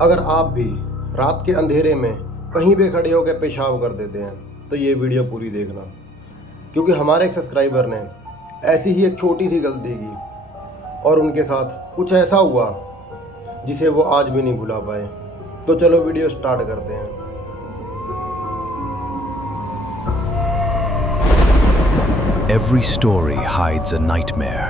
अगर आप भी रात के अंधेरे में कहीं पे खड़े होकर पेशाब कर देते हैं तो ये वीडियो पूरी देखना, क्योंकि हमारे एक सब्सक्राइबर ने ऐसी ही एक छोटी सी गलती की और उनके साथ कुछ ऐसा हुआ जिसे वो आज भी नहीं भुला पाए। तो चलो वीडियो स्टार्ट करते हैं। Every story hides a nightmare.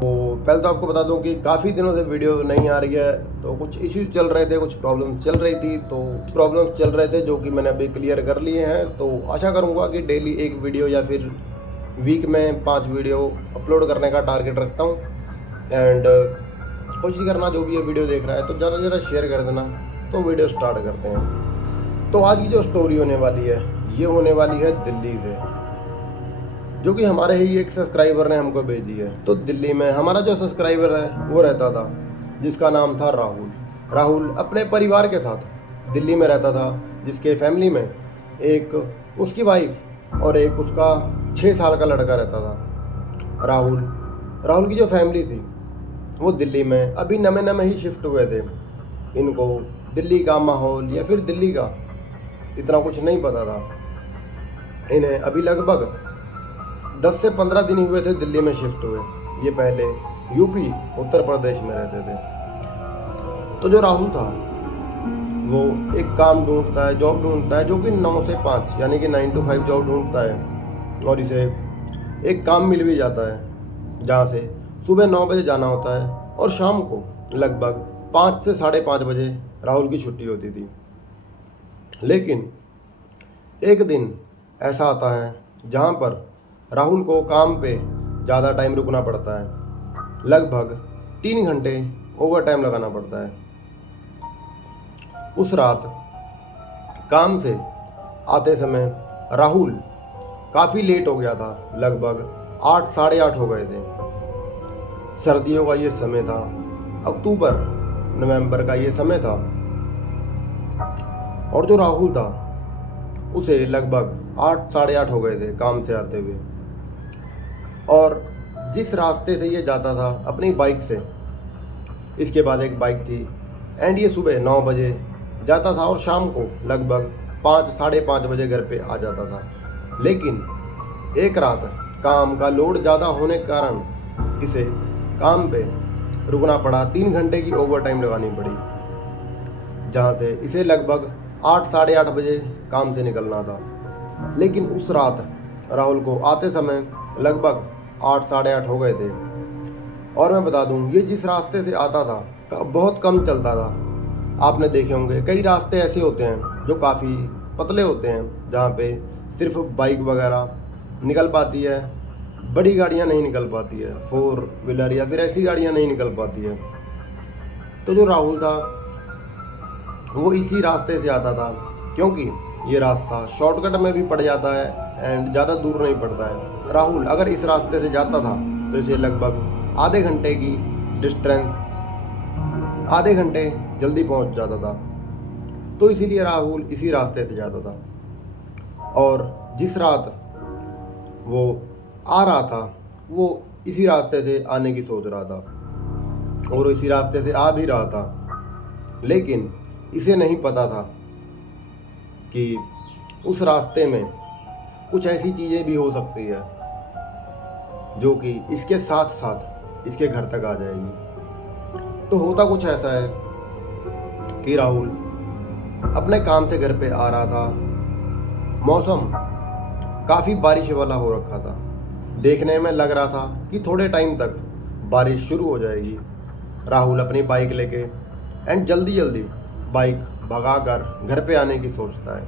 तो पहले तो आपको बता दूं कि काफ़ी दिनों से वीडियो नहीं आ रही है, तो कुछ इश्यूज चल रहे थे, कुछ प्रॉब्लम्स चल रही थी, तो प्रॉब्लम्स चल रहे थे जो कि मैंने अभी क्लियर कर लिए हैं। तो आशा करूंगा कि डेली एक वीडियो या फिर वीक में 5 वीडियो अपलोड करने का टारगेट रखता हूं। एंड कोशिश करना जो भी ये वीडियो देख रहा है तो ज़रा शेयर कर देना। तो वीडियो स्टार्ट करते हैं। तो आज की जो स्टोरी होने वाली है ये होने वाली है दिल्ली से, जो कि हमारे ही एक सब्सक्राइबर ने हमको भेजी है। तो दिल्ली में हमारा जो सब्सक्राइबर है वो रहता था, जिसका नाम था राहुल। राहुल अपने परिवार के साथ दिल्ली में रहता था, जिसके फैमिली में एक उसकी वाइफ और एक उसका 6 साल का लड़का रहता था। राहुल की जो फैमिली थी वो दिल्ली में अभी नए ही शिफ्ट हुए थे। इनको दिल्ली का माहौल या फिर दिल्ली का इतना कुछ नहीं पता था। इन्हें अभी लगभग 10 से 15 दिन हुए थे दिल्ली में शिफ्ट हुए। ये पहले यूपी उत्तर प्रदेश में रहते थे। तो जो राहुल था वो एक काम ढूंढता है, जॉब ढूंढता है, जो कि 9 से 5 यानी कि 9 to 5 जॉब ढूंढता है। और इसे एक काम मिल भी जाता है जहाँ से सुबह 9 बजे जाना होता है और शाम को लगभग 5 से 5:30 बजे राहुल की छुट्टी होती थी। लेकिन एक दिन ऐसा आता है जहाँ पर राहुल को काम पे ज़्यादा टाइम रुकना पड़ता है। लगभग 3 घंटे ओवर टाइम लगाना पड़ता है। उस रात काम से आते समय राहुल काफ़ी लेट हो गया था। लगभग 8 साढ़े 8 हो गए थे। सर्दियों का ये समय था, अक्टूबर नवंबर का ये समय था। और जो राहुल था उसे लगभग 8 साढ़े 8 हो गए थे काम से आते हुए। और जिस रास्ते से ये जाता था अपनी बाइक से, इसके बाद एक बाइक थी, एंड ये सुबह 9 बजे जाता था और शाम को लगभग 5 साढ़े 5 बजे घर पे आ जाता था। लेकिन एक रात काम का लोड ज़्यादा होने के कारण इसे काम पे रुकना पड़ा। 3 घंटे की ओवर टाइम लगानी पड़ी, जहाँ से इसे लगभग 8 साढ़े 8 बजे काम से निकलना था। लेकिन उस रात राहुल को आते समय लगभग 8 साढ़े 8 हो गए थे। और मैं बता दूं, ये जिस रास्ते से आता था बहुत कम चलता था। आपने देखे होंगे कई रास्ते ऐसे होते हैं जो काफ़ी पतले होते हैं, जहाँ पे सिर्फ बाइक वगैरह निकल पाती है, बड़ी गाड़ियाँ नहीं निकल पाती है, 4 व्हीलर या फिर ऐसी गाड़ियाँ नहीं निकल पाती है। तो जो राहुल था वो इसी रास्ते से आता था, क्योंकि ये रास्ता शॉर्टकट में भी पड़ जाता है एंड ज़्यादा दूर नहीं पड़ता है। राहुल अगर इस रास्ते से जाता था तो इसे लगभग आधे घंटे की डिस्टेंस, आधे घंटे जल्दी पहुंच जाता था। तो इसीलिए राहुल इसी रास्ते से जाता था। और जिस रात वो आ रहा था वो इसी रास्ते से आने की सोच रहा था और इसी रास्ते से आ भी रहा था। लेकिन इसे नहीं पता था कि उस रास्ते में कुछ ऐसी चीज़ें भी हो सकती है जो कि इसके साथ साथ इसके घर तक आ जाएगी। तो होता कुछ ऐसा है कि राहुल अपने काम से घर पे आ रहा था। मौसम काफ़ी बारिश वाला हो रखा था। देखने में लग रहा था कि थोड़े टाइम तक बारिश शुरू हो जाएगी। राहुल अपनी बाइक लेके एंड जल्दी बाइक भगाकर घर पे आने की सोचता है।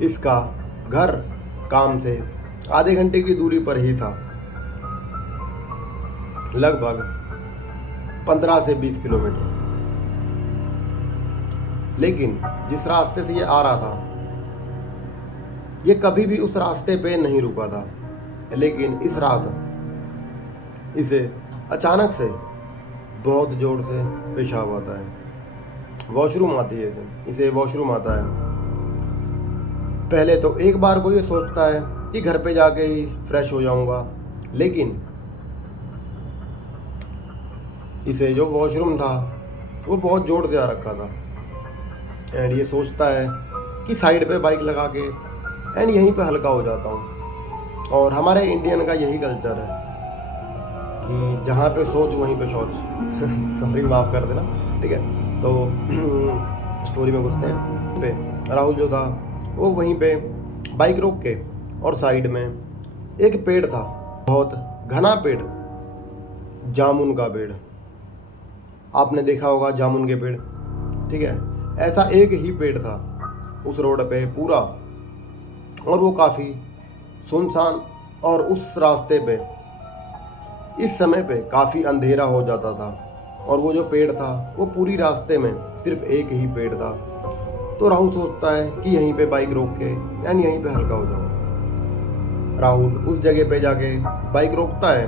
इसका घर काम से आधे घंटे की दूरी पर ही था, लगभग 15 से 20 किलोमीटर। लेकिन जिस रास्ते से ये आ रहा था ये कभी भी उस रास्ते पे नहीं रुका था। लेकिन इस रात इसे अचानक से बहुत ज़ोर से पेशाब आता है, वॉशरूम आती है इसे वॉशरूम आता है। पहले तो एक बार को ये सोचता है कि घर पे जाके ही फ्रेश हो जाऊंगा, लेकिन इसे जो वॉशरूम था वो बहुत जोर से आ रखा था। एंड ये सोचता है कि साइड पे बाइक लगा के एंड यहीं पे हल्का हो जाता हूँ। और हमारे इंडियन का यही कल्चर है कि जहाँ पे सोच वहीं पे शौच। सॉरी, माफ़ कर देना, ठीक है। तो स्टोरी में घुसते हैं। पे राहुल जो था वो वहीं पे बाइक रोक के और साइड में एक पेड़ था, बहुत घना पेड़, जामुन का पेड़। आपने देखा होगा जामुन के पेड़, ठीक है। ऐसा एक ही पेड़ था उस रोड पे पूरा, और वो काफ़ी सुनसान, और उस रास्ते पे इस समय पे काफ़ी अंधेरा हो जाता था। और वो जो पेड़ था वो पूरी रास्ते में सिर्फ एक ही पेड़ था। तो राहुल सोचता है कि यहीं पे बाइक रोक के एंड यहीं पे हल्का हो जाऊँ। राहुल उस जगह पे जाके बाइक रोकता है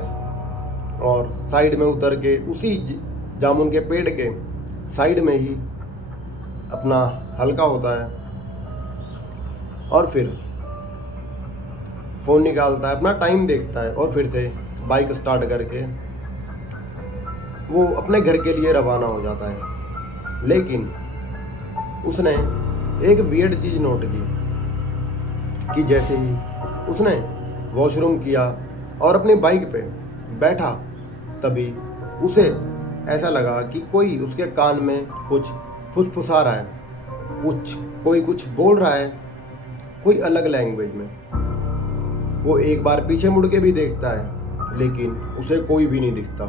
और साइड में उतर के उसी जामुन के पेड़ के साइड में ही अपना हल्का होता है, और फिर फ़ोन निकालता है, अपना टाइम देखता है, और फिर से बाइक स्टार्ट करके वो अपने घर के लिए रवाना हो जाता है। लेकिन उसने एक वियर्ड चीज़ नोट की कि जैसे ही उसने वॉशरूम किया और अपनी बाइक पे बैठा, तभी उसे ऐसा लगा कि कोई उसके कान में कुछ फुसफुसा रहा है, कोई कुछ बोल रहा है, कोई अलग लैंग्वेज में। वो एक बार पीछे मुड़ के भी देखता है, लेकिन उसे कोई भी नहीं दिखता।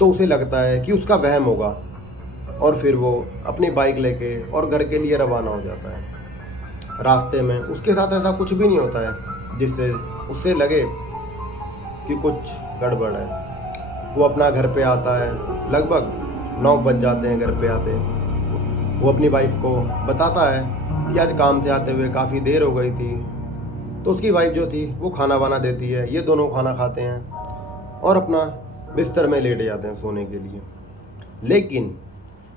तो उसे लगता है कि उसका वहम होगा, और फिर वो अपनी बाइक लेके और घर के लिए रवाना हो जाता है। रास्ते में उसके साथ ऐसा कुछ भी नहीं होता है जिससे उससे लगे कि कुछ गड़बड़ है। वो अपना घर पे आता है, लगभग 9 बज जाते हैं घर पे आते। वो अपनी वाइफ को बताता है कि आज काम से आते हुए काफ़ी देर हो गई थी। तो उसकी वाइफ जो थी वो खाना वाना देती है, ये दोनों खाना खाते हैं और अपना बिस्तर में लेट जाते हैं सोने के लिए। लेकिन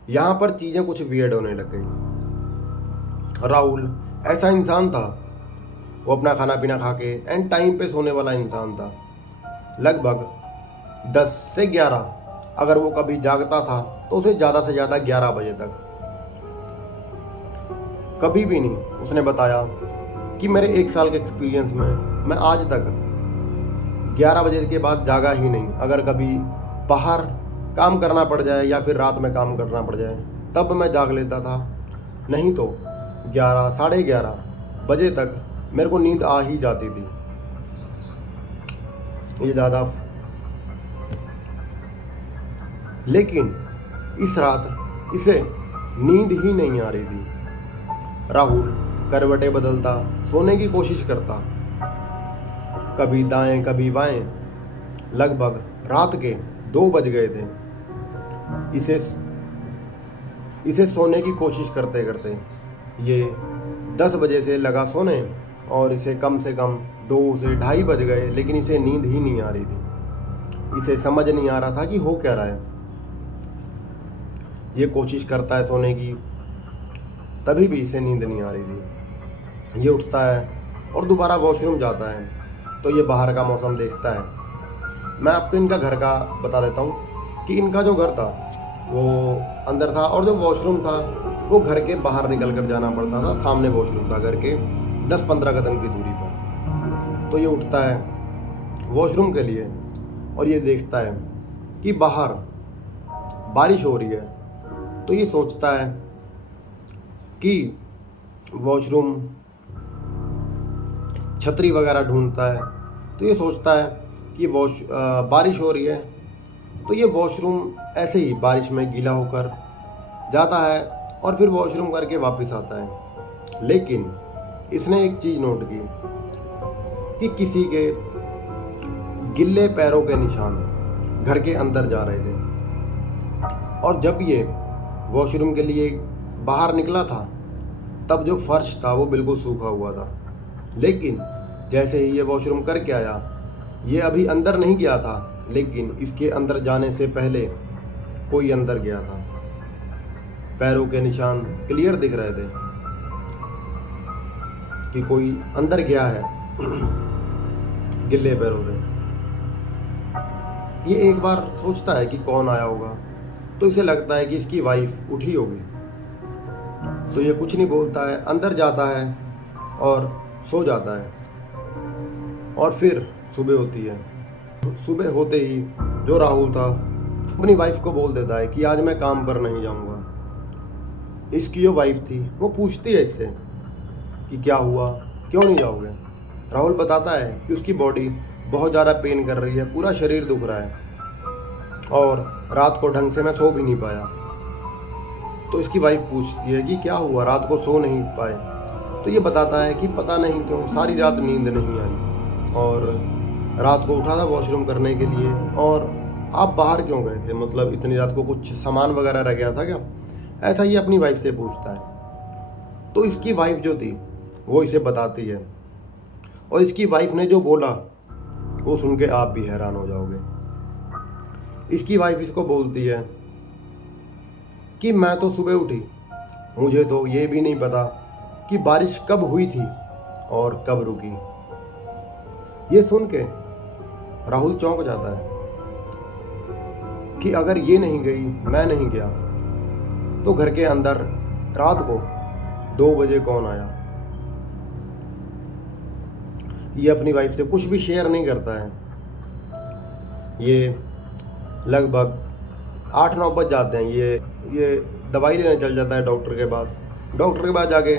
यहाँ पर चीज़ें कुछ वियर्ड होने लग गई। राहुल ऐसा इंसान था, वो अपना खाना पीना खा के एंड टाइम पे सोने वाला इंसान था। लगभग 10 से 11, अगर वो कभी जागता था तो उसे ज़्यादा से ज़्यादा 11 बजे तक। कभी भी नहीं उसने बताया कि मेरे 1 साल के एक्सपीरियंस में मैं आज तक 11 बजे के बाद जागा ही नहीं। अगर कभी बाहर काम करना पड़ जाए या फिर रात में काम करना पड़ जाए तब मैं जाग लेता था, नहीं तो 11 साढ़े 11 बजे तक मेरे को नींद आ ही जाती थी। ये ज़्यादा, लेकिन इस रात इसे नींद ही नहीं आ रही थी। राहुल करवटें बदलता, सोने की कोशिश करता, कभी दाएं कभी बाएं। लगभग रात के 2 बज गए थे इसे सोने की कोशिश करते करते। ये 10 बजे से लगा सोने और इसे कम से कम 2 से 2:30 बज गए, लेकिन इसे नींद ही नहीं आ रही थी। इसे समझ नहीं आ रहा था कि हो क्या रहा है। ये कोशिश करता है सोने की, तभी भी इसे नींद नहीं आ रही थी। ये उठता है और दोबारा वॉशरूम जाता है, तो ये बाहर का मौसम देखता है। मैं आपको इनका घर का बता देता हूँ कि इनका जो घर था वो अंदर था, और जो वॉशरूम था वो घर के बाहर निकल कर जाना पड़ता था। सामने वॉशरूम था घर के 10-15 कदम की दूरी पर। तो ये उठता है वॉशरूम के लिए और ये देखता है कि बाहर बारिश हो रही है। तो ये सोचता है कि वॉशरूम, छतरी वगैरह ढूंढता है। तो ये सोचता है कि बारिश हो रही है, तो ये वॉशरूम ऐसे ही बारिश में गीला होकर जाता है और फिर वॉशरूम करके वापस आता है। लेकिन इसने एक चीज़ नोट की कि किसी के गिल्ले पैरों के निशान घर के अंदर जा रहे थे, और जब ये वॉशरूम के लिए बाहर निकला था तब जो फर्श था वो बिल्कुल सूखा हुआ था। लेकिन जैसे ही ये वॉशरूम करके आया, ये अभी अंदर नहीं गया था, लेकिन इसके अंदर जाने से पहले कोई अंदर गया था। पैरों के निशान क्लियर दिख रहे थे कि कोई अंदर गया है गिल्ले पैरों से। ये एक बार सोचता है कि कौन आया होगा, तो इसे लगता है कि इसकी वाइफ उठी होगी। तो ये कुछ नहीं बोलता है, अंदर जाता है और सो जाता है। और फिर सुबह होती है। सुबह होते ही जो राहुल था अपनी वाइफ को बोल देता है कि आज मैं काम पर नहीं जाऊंगा। इसकी जो वाइफ थी वो पूछती है इससे कि क्या हुआ, क्यों नहीं जाओगे। राहुल बताता है कि उसकी बॉडी बहुत ज़्यादा पेन कर रही है, पूरा शरीर दुख रहा है और रात को ढंग से मैं सो भी नहीं पाया। तो इसकी वाइफ पूछती है कि क्या हुआ, रात को सो नहीं पाए। तो ये बताता है कि पता नहीं क्यों सारी रात नींद नहीं आई और रात को उठा था वॉशरूम करने के लिए। और आप बाहर क्यों गए थे, मतलब इतनी रात को कुछ सामान वगैरह रह गया था क्या, ऐसा ये अपनी वाइफ से पूछता है। तो इसकी वाइफ जो थी वो इसे बताती है और इसकी वाइफ ने जो बोला वो सुन के आप भी हैरान हो जाओगे। इसकी वाइफ इसको बोलती है कि मैं तो सुबह उठी, मुझे तो ये भी नहीं पता कि बारिश कब हुई थी और कब रुकी। ये सुन के राहुल चौंक जाता है कि अगर ये नहीं गई, मैं नहीं गया, तो घर के अंदर रात को 2 बजे कौन आया। ये अपनी वाइफ से कुछ भी शेयर नहीं करता है। ये लगभग 8-9 बज जाते हैं। ये दवाई लेने चल जाता है डॉक्टर के पास। डॉक्टर के पास जाके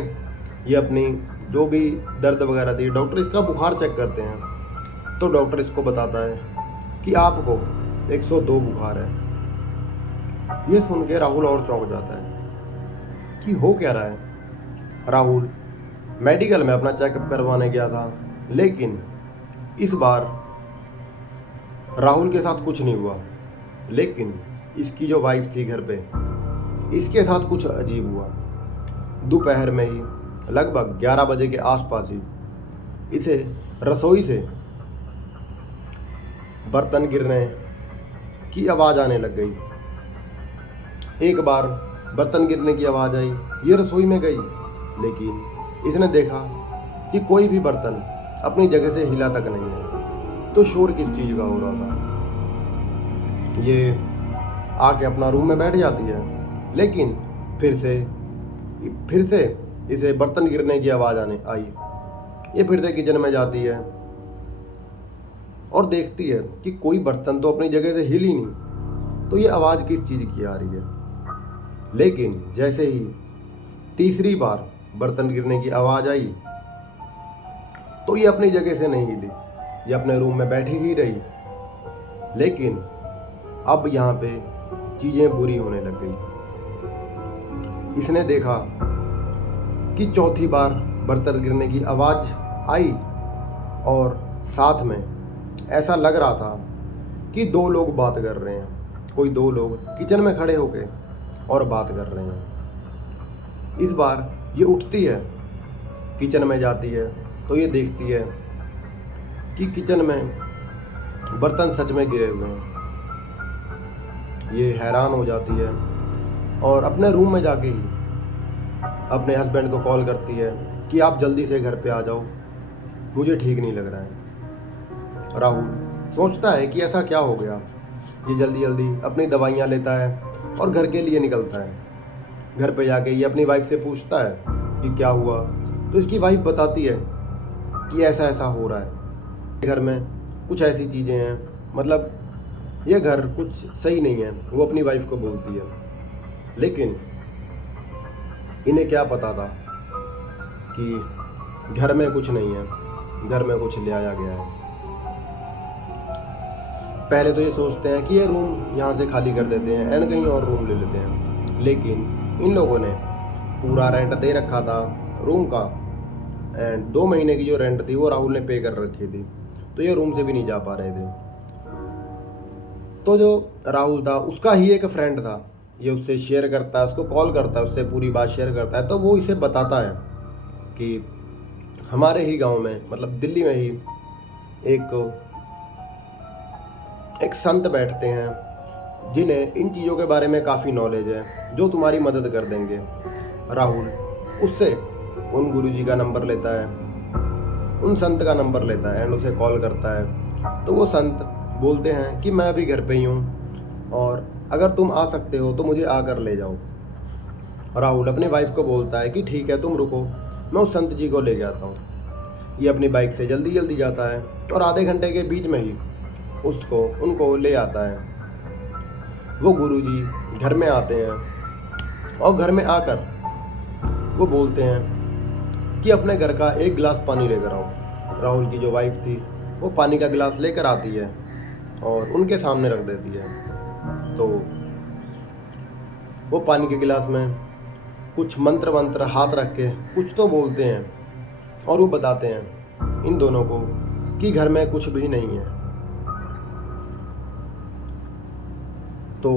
ये अपनी जो भी दर्द वगैरह थी, डॉक्टर इसका बुखार चेक करते हैं। तो डॉक्टर इसको बताता है कि आपको 102 बुखार है। ये सुन के राहुल और चौंक जाता है कि हो क्या रहा है। राहुल मेडिकल में अपना चेकअप करवाने गया था, लेकिन इस बार राहुल के साथ कुछ नहीं हुआ, लेकिन इसकी जो वाइफ थी घर पे, इसके साथ कुछ अजीब हुआ। दोपहर में ही लगभग 11 बजे के आसपास ही इसे रसोई से बर्तन गिरने की आवाज़ आने लग गई। एक बार बर्तन गिरने की आवाज़ आई, ये रसोई में गई, लेकिन इसने देखा कि कोई भी बर्तन अपनी जगह से हिला तक नहीं है। तो शोर किस चीज़ का हो रहा था। ये आके अपना रूम में बैठ जाती है, लेकिन फिर से इसे बर्तन गिरने की आवाज़ आने आई। ये फिर से किचन में जाती है और देखती है कि कोई बर्तन तो अपनी जगह से हिल ही नहीं। तो ये आवाज़ किस चीज़ की आ रही है। लेकिन जैसे ही तीसरी बार बर्तन गिरने की आवाज़ आई, तो ये अपनी जगह से नहीं हिली, ये अपने रूम में बैठी ही रही। लेकिन अब यहाँ पे चीज़ें बुरी होने लग गई। इसने देखा कि चौथी बार बर्तन गिरने की आवाज़ आई और साथ में ऐसा लग रहा था कि 2 लोग बात कर रहे हैं। कोई 2 लोग किचन में खड़े होके और बात कर रहे हैं। इस बार ये उठती है, किचन में जाती है, तो ये देखती है कि किचन में बर्तन सच में गिरे हुए हैं। ये हैरान हो जाती है और अपने रूम में जाके ही अपने हस्बैंड को कॉल करती है कि आप जल्दी से घर पे आ जाओ, मुझे ठीक नहीं लग रहा है। राहुल सोचता है कि ऐसा क्या हो गया। ये जल्दी जल्दी अपनी दवाइयाँ लेता है और घर के लिए निकलता है। घर पे जाके ये अपनी वाइफ से पूछता है कि क्या हुआ। तो इसकी वाइफ बताती है कि ऐसा ऐसा हो रहा है, घर में कुछ ऐसी चीज़ें हैं, मतलब ये घर कुछ सही नहीं है। वो अपनी वाइफ को बोलती है, लेकिन इन्हें क्या पता था कि घर में कुछ नहीं है, घर में कुछ ले आया गया है। पहले तो ये सोचते हैं कि ये रूम यहाँ से खाली कर देते हैं एंड कहीं और रूम ले लेते हैं, लेकिन इन लोगों ने पूरा रेंट दे रखा था रूम का एंड 2 महीने की जो रेंट थी वो राहुल ने पे कर रखी थी। तो ये रूम से भी नहीं जा पा रहे थे। तो जो राहुल था उसका ही एक फ्रेंड था, ये उससे शेयर करता है, उसको कॉल करता है, उससे पूरी बात शेयर करता है। तो वो इसे बताता है कि हमारे ही गांव में, मतलब दिल्ली में ही एक संत बैठते हैं जिन्हें इन चीज़ों के बारे में काफ़ी नॉलेज है, जो तुम्हारी मदद कर देंगे। राहुल उससे उन गुरुजी का नंबर लेता है, उन संत का नंबर लेता है एंड उसे कॉल करता है। तो वो संत बोलते हैं कि मैं अभी घर पे ही हूँ और अगर तुम आ सकते हो तो मुझे आकर ले जाओ। राहुल अपनी वाइफ को बोलता है कि ठीक है, तुम रुको, मैं उस संत जी को ले जाता हूँ। ये अपनी बाइक से जल्दी जल्दी जाता है और आधे घंटे के बीच में ही उनको ले आता है। वो गुरुजी घर में आते हैं और घर में आकर वो बोलते हैं कि अपने घर का एक गिलास पानी लेकर आओ। राहुल की जो वाइफ थी वो पानी का गिलास लेकर आती है और उनके सामने रख देती है। तो वो पानी के गिलास में कुछ मंत्र हाथ रख के कुछ तो बोलते हैं और वो बताते हैं इन दोनों को कि घर में कुछ भी नहीं है। तो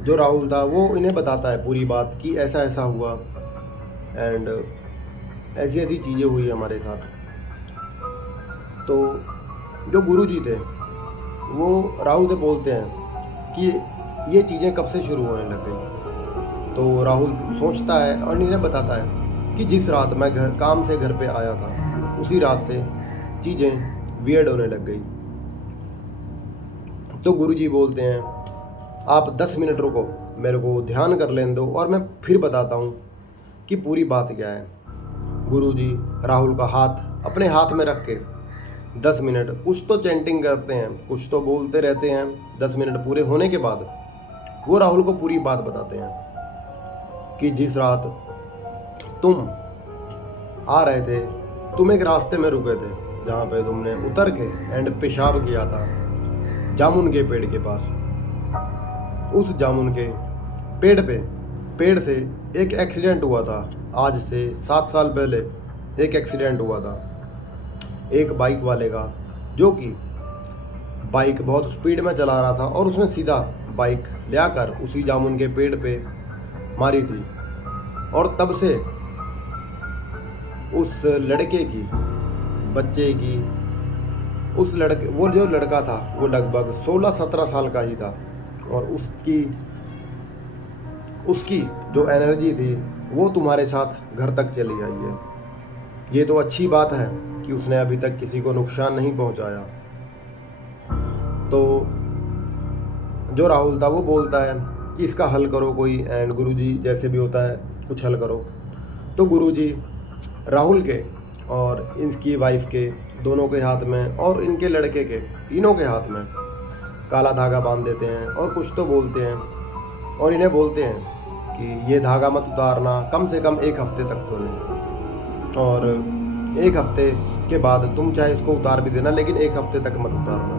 जो राहुल था वो इन्हें बताता है पूरी बात कि ऐसा ऐसा हुआ एंड ऐसी ऐसी चीज़ें हुई हमारे साथ। तो जो गुरुजी थे वो राहुल से बोलते हैं कि ये चीज़ें कब से शुरू होने लग गई। तो राहुल सोचता है और इन्हें बताता है कि जिस रात मैं काम से घर पे आया था उसी रात से चीज़ें वियर्ड होने लग गई। तो गुरुजी बोलते हैं आप 10 मिनट रुको, मेरे को ध्यान कर लेने दो और मैं फिर बताता हूँ कि पूरी बात क्या है। गुरुजी राहुल का हाथ अपने हाथ में रख के 10 मिनट कुछ तो चैंटिंग करते हैं, कुछ तो बोलते रहते हैं। 10 मिनट पूरे होने के बाद वो राहुल को पूरी बात बताते हैं कि जिस रात तुम आ रहे थे तुम एक रास्ते में रुके थे जहाँ पे तुमने उतर के एंड पेशाब किया था जामुन के पेड़ के पास। उस जामुन के पेड़ से एक एक्सीडेंट हुआ था। आज से 7 साल पहले एक एक्सीडेंट हुआ था एक बाइक वाले का, जो कि बाइक बहुत स्पीड में चला रहा था और उसने सीधा बाइक ले आकर उसी जामुन के पेड़ पे मारी थी। और तब से उस लड़के की बच्चे की वो जो लड़का था वो लगभग 16-17 साल का ही था और उसकी जो एनर्जी थी वो तुम्हारे साथ घर तक चली आई है। ये तो अच्छी बात है कि उसने अभी तक किसी को नुकसान नहीं पहुंचाया। तो जो राहुल था वो बोलता है कि इसका हल करो कोई, एंड गुरुजी जैसे भी होता है कुछ हल करो। तो गुरुजी राहुल के और इनकी वाइफ के दोनों के हाथ में और इनके लड़के के तीनों के हाथ में काला धागा बांध देते हैं और कुछ तो बोलते हैं और इन्हें बोलते हैं कि ये धागा मत उतारना कम से कम 1 हफ्ते तक तो नहीं, और 1 हफ्ते के बाद तुम चाहे इसको उतार भी देना लेकिन 1 हफ्ते तक मत उतारना।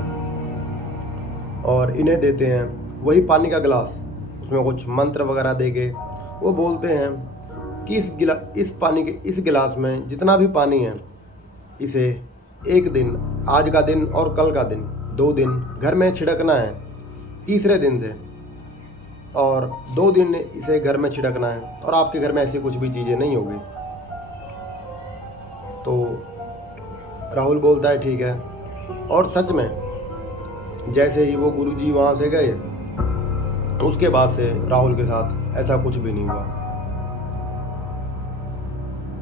और इन्हें देते हैं वही पानी का गिलास, उसमें कुछ मंत्र वगैरह देके वो बोलते हैं कि इस गिलास में जितना भी पानी है इसे एक दिन, आज का दिन और कल का दिन, 2 दिन घर में छिड़कना है, तीसरे दिन से, और 2 दिन इसे घर में छिड़कना है और आपके घर में ऐसी कुछ भी चीज़ें नहीं होगी। तो राहुल बोलता है ठीक है। और सच में जैसे ही वो गुरुजी वहाँ से गए उसके बाद से राहुल के साथ ऐसा कुछ भी नहीं हुआ।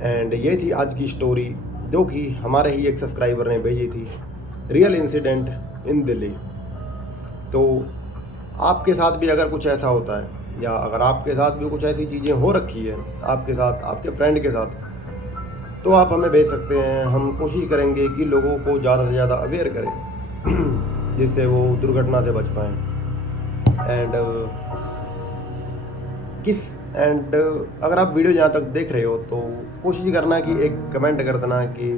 एंड ये थी आज की स्टोरी जो कि हमारे ही एक सब्सक्राइबर ने भेजी थी, रियल इंसिडेंट इन दिल्ली। तो आपके साथ भी अगर कुछ ऐसा होता है या अगर आपके साथ भी कुछ ऐसी चीज़ें हो रखी है आपके साथ, आपके फ्रेंड के साथ, तो आप हमें भेज सकते हैं। हम कोशिश करेंगे कि लोगों को ज़्यादा से ज़्यादा अवेयर करें जिससे वो दुर्घटना से बच पाएँ। एंड अगर आप वीडियो जहाँ तक देख रहे हो तो कोशिश करना कि एक कमेंट कर देना कि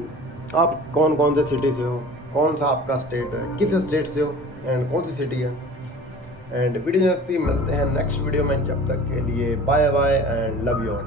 आप कौन कौन से सिटी से हो, कौन सा आपका स्टेट है, किस स्टेट से हो एंड कौन सी सिटी है। एंड वीडियो मिलते हैं नेक्स्ट वीडियो में, जब तक के लिए bye bye and love you all.